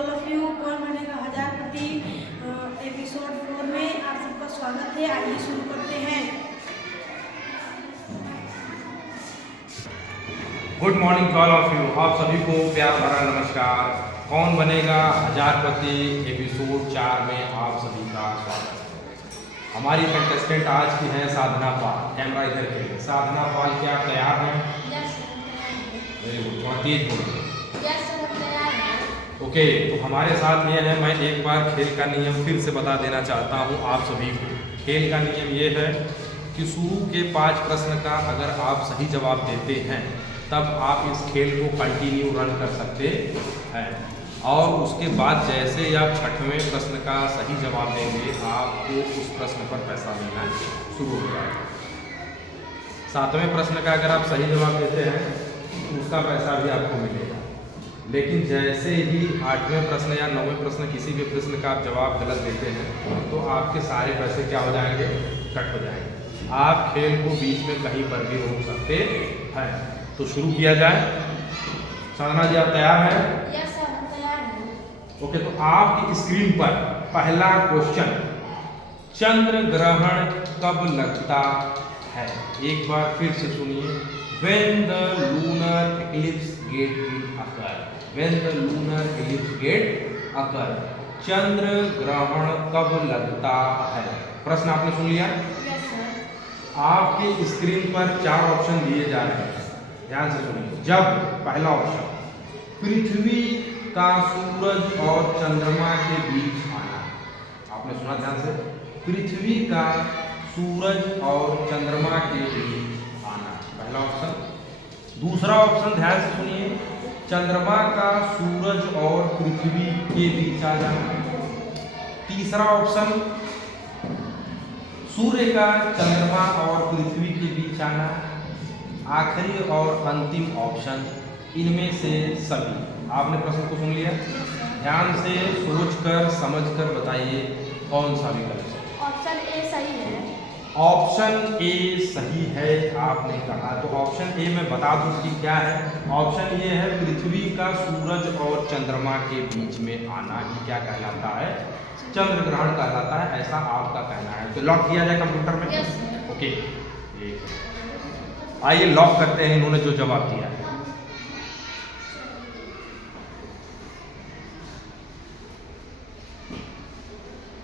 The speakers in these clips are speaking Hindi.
All of you. कौन बनेगा हजारपति एपिसोड 4 में आप सबका स्वागत है। आइए शुरू करते हैं। Good morning all of you. आप सभी को प्यार भरा नमस्कार। कौन बनेगा हजारपति एपिसोड 4 में आप सभी का स्वागत है। हमारी कंटेस्टेंट आज की है साधना पाल। कैमरा इधर के लिए। साधना पाल, क्या आप तैयार हैं? Very good. थोड़ा तेज बोलो। ओके, तो हमारे साथ ये है, मैं एक बार खेल का नियम फिर से बता देना चाहता हूँ आप सभी को। खेल का नियम ये है कि शुरू के 5 प्रश्न का अगर आप सही जवाब देते हैं तब आप इस खेल को कंटिन्यू रन कर सकते हैं, और उसके बाद जैसे ही आप 6वें प्रश्न का सही जवाब देंगे आपको उस प्रश्न पर पैसा मिलना शुरू हो जाएगा। 7वें प्रश्न का अगर आप सही जवाब देते हैं तो उसका पैसा भी आपको मिलेगा, लेकिन जैसे ही 8वें प्रश्न या 9वें प्रश्न किसी भी प्रश्न का आप जवाब गलत देते हैं तो आपके सारे पैसे क्या हो जाएंगे? कट हो जाएंगे। आप खेल को बीच में कहीं पर भी रोक सकते हैं। तो शुरू किया जाए। साधना जी, आप तैयार हैं? यस सर, हम तैयार हैं। ओके, तो आपकी स्क्रीन पर पहला क्वेश्चन, चंद्र ग्रहण कब लगता है? एक बार फिर से सुनिए। When the lunar eclipse get will occur. When the lunar eclipse get occur. चंद्र ग्रहण कब लगता है? प्रश्न आपने सुन लिया? Yes sir. आपकी स्क्रीन पर 4 ऑप्शन दिए जा रहे हैं, ध्यान से सुनिए। जब पहला ऑप्शन, पृथ्वी का सूरज और चंद्रमा के बीच आना। आपने सुना ध्यान से? पृथ्वी का सूरज और चंद्रमा के बीच आना, पहला ऑप्शन। दूसरा ऑप्शन ध्यान से सुनिए, चंद्रमा का सूरज और पृथ्वी के बीच आ जाना। तीसरा ऑप्शन, सूर्य का चंद्रमा और पृथ्वी के बीच आना। आखिरी और अंतिम ऑप्शन, इनमें से सभी। आपने प्रश्न को सुन लिया? ध्यान से सोचकर समझकर बताइए कौन सा विकल्प है। ऑप्शन ए सही है। ऑप्शन ए सही है आपने कहा। तो ऑप्शन ए मैं बता दूं कि क्या है। ऑप्शन ये है, पृथ्वी का सूरज और चंद्रमा के बीच में आना ही क्या कहलाता है? चंद्र ग्रहण कहलाता है, ऐसा आपका कहना है। तो लॉक किया जाए कंप्यूटर में? यस। ओके, आइए लॉक करते हैं इन्होंने जो जवाब दिया है।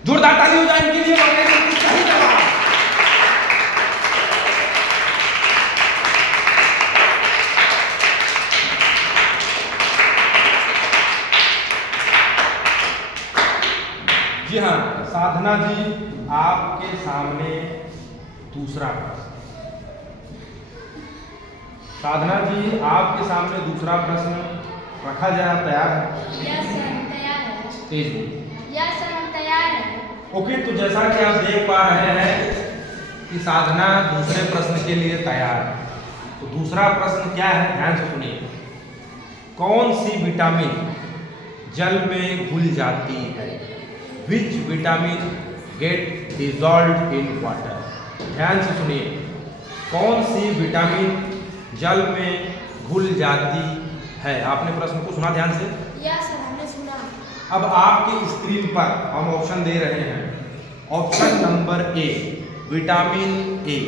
जोरदार ताली हो जाए इनके लिए। सही जवाब। जी हाँ, साधना जी, आपके सामने दूसरा प्रश्न। साधना जी, आपके सामने दूसरा प्रश्न रखा जाए। आप तैयार हैं? यस सर, हम तैयार हैं। तेज बोलिए। यस सर, हम तैयार हैं। ओके, तो जैसा कि आप देख पा रहे हैं कि साधना दूसरे प्रश्न के लिए तैयार है। तो दूसरा प्रश्न क्या है, ध्यान से सुनिए। कौन सी विटामिन जल में घुल जाती है? Which vitamin get dissolved in water? ध्यान से सुनिए। कौन सी विटामिन जल में घुल जाती है? आपने प्रश्न को सुना ध्यान से? यस सर, हमने सुना। अब आपकी स्क्रीन पर हम ऑप्शन दे रहे हैं। Option number A, vitamin A.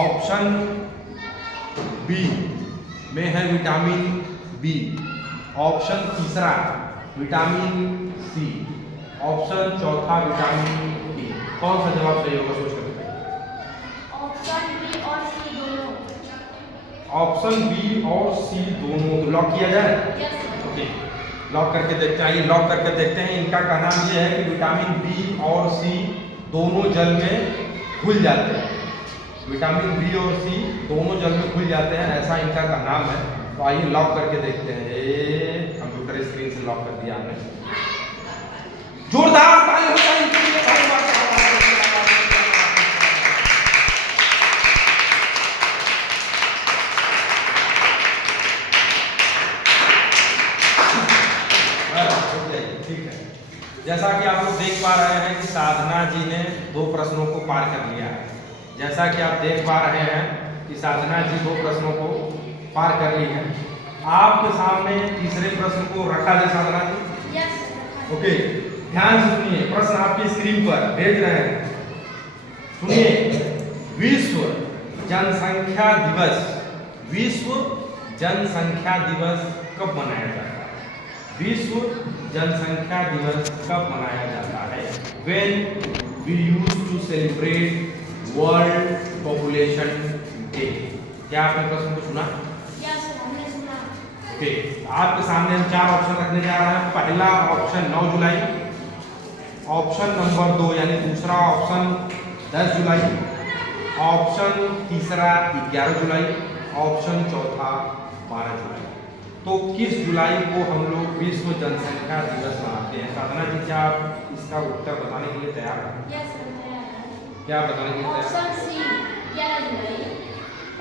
Option B में है विटामिन बी। ऑप्शन तीसरा विटामिन सी। ऑप्शन चौथा विटामिन डी। कौन सा जवाब सही होगा? सोच कर बताइए। ऑप्शन बी और सी दोनों। ऑप्शन बी और सी दोनों। तो लॉक किया जाए? Yes sir. ओके, लॉक करके देखते हैं। आइए लॉक करके देखते हैं। इनका कहना ये है कि विटामिन बी और सी दोनों जल में घुल जाते हैं। विटामिन बी और सी दोनों जल में घुल जाते हैं, ऐसा इनका कहना है। तो आइए लॉक करके देखते हैं। ये कंप्यूटर स्क्रीन से लॉक कर दिया हमने। जोरदार ताली हो जाए इनके लिए। ठीक है, जैसा कि आप लोग देख पा रहे हैं कि साधना जी ने 2 प्रश्नों को पार कर लिया है। जैसा कि आप देख पा रहे हैं कि साधना जी 2 प्रश्नों को पार कर ली है। आपके सामने तीसरे प्रश्न को रखा जाए साधना जी। ओके, ध्यान से सुनिए, प्रश्न आपकी स्क्रीन पर भेज रहे हैं। सुनिए, विश्व जनसंख्या दिवस, विश्व जनसंख्या दिवस कब मनाया जाता है? विश्व जनसंख्या दिवस कब मनाया जाता है? When we used to celebrate World Population Day। क्या आपने प्रश्न को सुना? ओके, आपके सामने हम 4 ऑप्शन रखने जा रहे हैं। पहला ऑप्शन 9 जुलाई, ऑप्शन नंबर 2 यानी दूसरा ऑप्शन 10 जुलाई, ऑप्शन तीसरा 11 जुलाई, ऑप्शन चौथा 12 जुलाई। तो किस जुलाई को हम लोग विश्व जनसंख्या दिवस मनाते हैं? साधना जी, क्या आप इसका उत्तर बताने के लिए तैयार हैं? क्या बताने के लिए तैयार?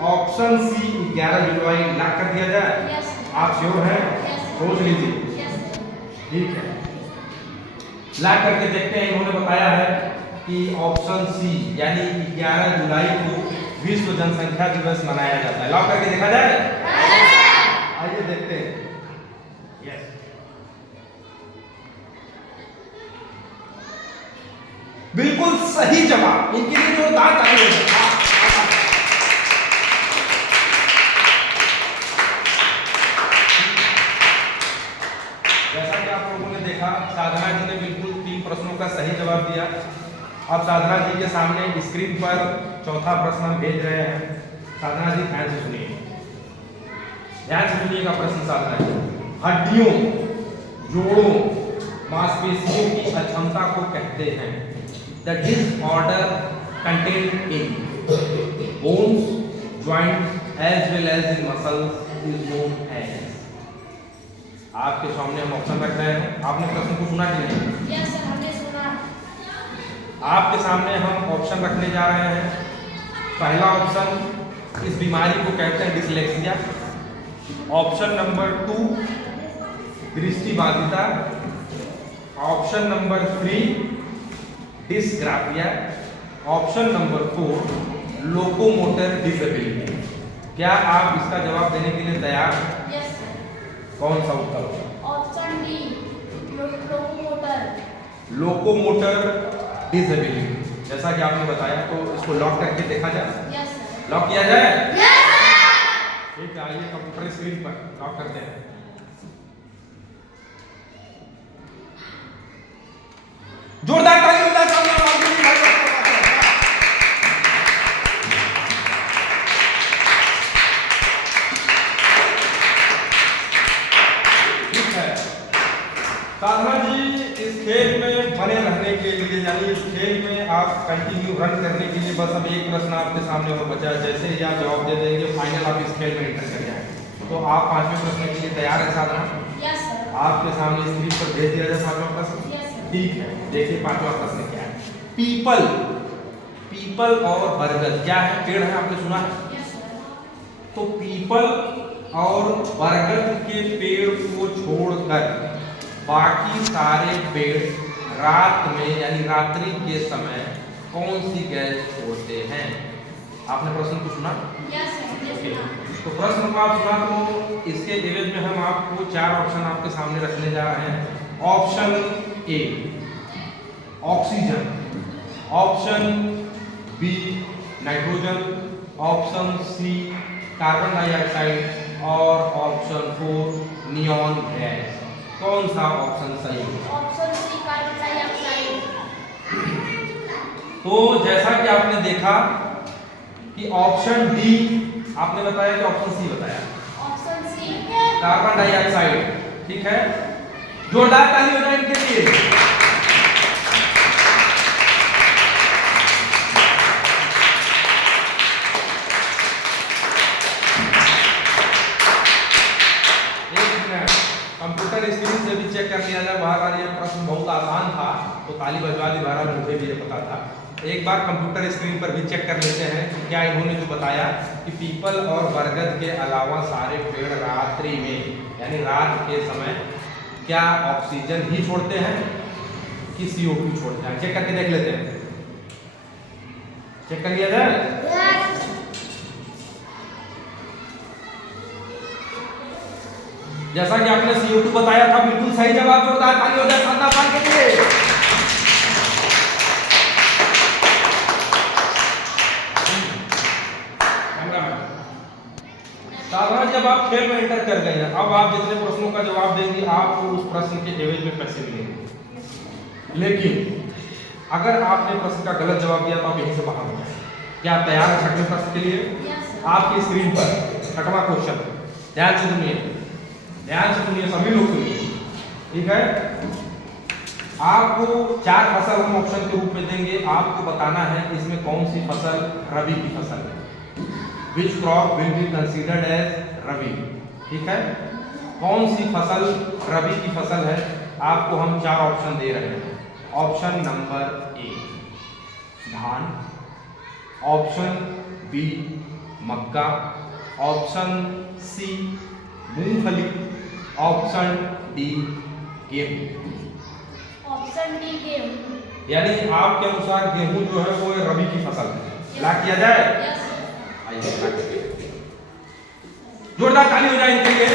ऑप्शन सी 11 जुलाई लॉक कर दिया जाए? आप श्योर हैं? सोच लीजिए। ठीक है, लॉक करके देखते हैं। इन्होंने बताया है कि ऑप्शन सी यानी 11 जुलाई को विश्व जनसंख्या दिवस मनाया जाता है। लॉक करके देखा जाए? आइए देखते हैं। यस, बिल्कुल सही जवाब। इनके लिए जो दांत आए हैं, जैसा कि आप लोगों ने देखा, साधना जी ने बिल्कुल 3 प्रश्नों का सही जवाब दिया। अब साधना जी के सामने स्क्रीन पर चौथा प्रश्न हम भेज रहे हैं। साधना जी ध्यान से सुनिए, ध्यान से सुनिएगा प्रश्न। साधना जी, हड्डियों, जोड़ों, मांसपेशियों की अक्षमता को कहते हैं। The disorder content in bones, joints as well as in muscles is known as. आपके सामने हम ऑप्शन रख रहे हैं। आपने प्रश्न को सुना कि नहीं? यस सर, हमने सुना। आपके सामने हम ऑप्शन रखने जा रहे हैं। पहला ऑप्शन, इस बीमारी को कहते हैं डिसलेक्सिया। ऑप्शन नंबर 2, दृष्टिबाधिता। Option number 3, dysgraphia. Option number 4, locomotor disability. क्या आप इसका जवाब देने के लिए तैयार हैं? Yes sir. कौन सा उत्तर? Option D, locomotor. Locomotor disability. जैसा कि आपने बताया, तो इसको लॉक करके देखा जाए? Yes sir. लॉक किया जाए? Yes sir. ठीक है, आइए कंप्यूटर स्क्रीन पर लॉक करते हैं। जोरदार ताली हो जाए सामने वाले के लिए। ठीक है, साधना जी, इस खेल में बने रहने के लिए, यानी इस खेल में आप कंटिन्यू रन करने के लिए, बस अब एक प्रश्न आपके सामने और बचा है। जैसे ही आप जवाब दे देंगे, फाइनल आप इस खेल में एंटर कर जाएंगे। तो आप 5वें प्रश्न के लिए तैयार है साधना? Yes sir. आपके सामने स्क्रीन पर भेज दिया जाए 5वां प्रश्न। Yes sir. ठीक है, देखिए 5वां प्रश्न क्या है। पीपल, पीपल और बरगद क्या है? पेड़ है, आपने सुना है? Yes sir. तो पीपल और बरगद के पेड़ को छोड़कर बाकी सारे पेड़ रात में यानी रात्रि के समय कौन सी गैस छोड़ते हैं? आपने प्रश्न को सुना? यस सर, हमने सुना। तो प्रश्न को आप सुना, तो इसके एवज में हम आपको 4 ऑप्शन आपके सामने रखने जा रहे हैं। Option A oxygen, option B nitrogen, option C carbon dioxide और ऑप्शन 4 नियॉन गैस। कौन सा ऑप्शन सही है? Option C carbon dioxide. तो जैसा कि आपने देखा कि ऑप्शन डी आपने बताया कि ऑप्शन सी बताया, ऑप्शन सी कार्बन डाइऑक्साइड। ठीक है, जोरदार ताली हो जाए इनके लिए। कंप्यूटर स्क्रीन से भी चेक कर लिया जाए। बार ये प्रश्न बहुत आसान था, तो ताली बजवा दी। बहरहाल मुझे भी ये पता था। एक बार कंप्यूटर स्क्रीन पर भी चेक कर लेते हैं कि क्या इन्होंने जो बताया कि पीपल और बरगद के अलावा सारे पेड़ रात्रि में यानी रात के समय क्या ऑक्सीजन ही छोड़ते हैं कि CO2 छोड़ते हैं? चेक करके देख लेते हैं। चेक कर लिया जाए। जैसा कि आपने CO2 बताया था, बिल्कुल सही जवाब। जोरदार ताली हो जाए शानदार पाल के लिए। साधारण जब आप खेल में एंटर कर गए हैं, अब आप जितने प्रश्नों का जवाब देंगे आपको उस प्रश्न के एवज में पैसे मिलेंगे। लेकिन अगर आपने प्रश्न का गलत जवाब दिया तो आप यहीं से बाहर हो जाए। क्या आप तैयार हैं छठवें प्रश्न के लिए? आपकी स्क्रीन पर छठवां क्वेश्चन, ध्यान से सुनिए, ध्यान से सुनिए, सभी लोग सुनिए, ठीक है। आपको 4 फसल हम ऑप्शन के रूप में देंगे। आपको बताना है इसमें कौन सी फसल रबी की फसल है। Which crop will be considered as रबी, ठीक है। कौन सी फसल रबी की फसल है, आपको हम 4 ऑप्शन दे रहे हैं। ऑप्शन नंबर ए धान, ऑप्शन बी मक्का, ऑप्शन सी मूंगफली, ऑप्शन डी गेहूं। ऑप्शन डी गेहूं। यानी आपके अनुसार गेहूं जो है वो रबी की फसल है। ला किया जाए? जोरदार ताली हो जाए इनके लिए।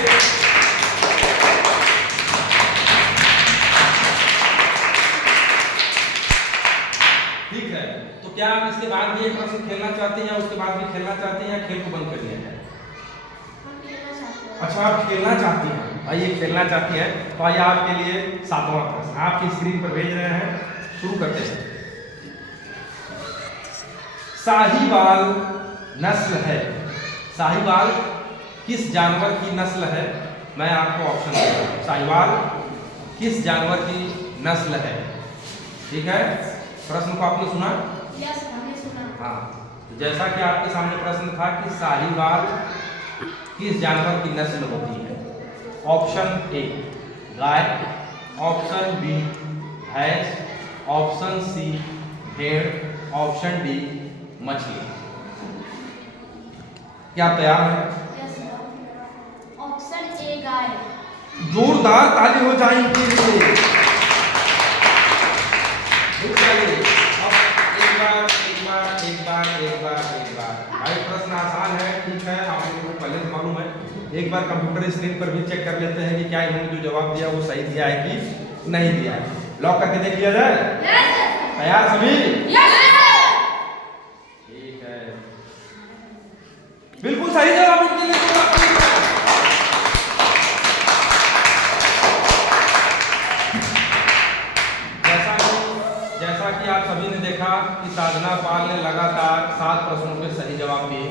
ठीक है, तो क्या आप इसके बाद भी एक प्रश्न खेलना चाहते हैं या उसके बाद भी खेलना चाहते हैं या खेल को बंद कर दिया जाए? अच्छा, आप खेलना चाहती हैं। आइए खेलना चाहती हैं तो आइए आपके लिए 7वां प्रश्न आपकी स्क्रीन पर भेज रहे हैं। शुरू करते हैं। साहीवाल नस्ल है, साहीवाल किस जानवर की नस्ल है? मैं आपको ऑप्शन दूंगा। साहीवाल किस जानवर की नस्ल है? ठीक है, प्रश्न को आपने सुना? यस, हमने सुना। हाँ, तो जैसा कि आपके सामने प्रश्न था कि साहीवाल किस जानवर की नस्ल होती है। ऑप्शन ए गाय, ऑप्शन बी भैंस, ऑप्शन सी भेड़, ऑप्शन डी मछली। क्या आप तैयार हैं? यस, ऑप्शन ए गाय। जोरदार ताली हो जाए इनके लिए। एक बार भाई प्रश्न आसान है, ठीक है, आप लोगों को पहले से मालूम है। एक बार कंप्यूटर स्क्रीन पर भी चेक कर लेते हैं कि क्या इन्होंने जो जवाब दिया वो सही दिया है कि नहीं दिया है। लॉक करके देख लिया जाए? तैयार सभी? ठीक है, बिल्कुल सही जवाब इनके लिए। जैसा कि आप सभी ने देखा कि साधना पाल ने लगातार 7 प्रश्नों के सही जवाब दिए।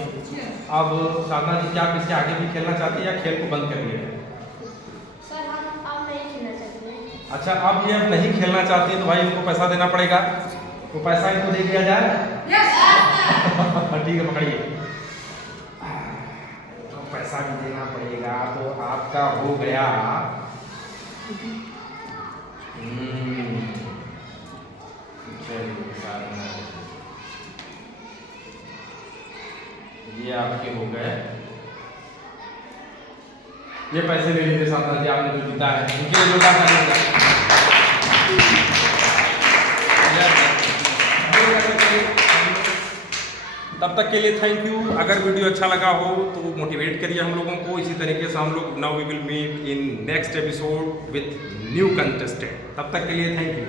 अब साधना जी, क्या आप इसके आगे भी खेलना चाहती है या खेल को बंद कर दिया है? सर, हम अब नहीं खेलना चाहते। अच्छा, अब ये अब नहीं खेलना चाहती तो भाई इनको पैसा देना पड़ेगा। तो पैसा इनको दे दिया जाए? ठीक है, पकड़िए। तो पैसा भी देना पड़ेगा। तो आपका हो गया ये आपके हो गए। ये पैसे ले लीजिए साधना जी, आपने जो जीता है इनके लिए जोरदार ताली हो जाए। तब तक के लिए थैंक यू। अगर वीडियो अच्छा लगा हो तो मोटिवेट करिए हम लोगों को। इसी तरीके से हम लोग now we will meet in next episode with new contestant. तब तक के लिए थैंक यू।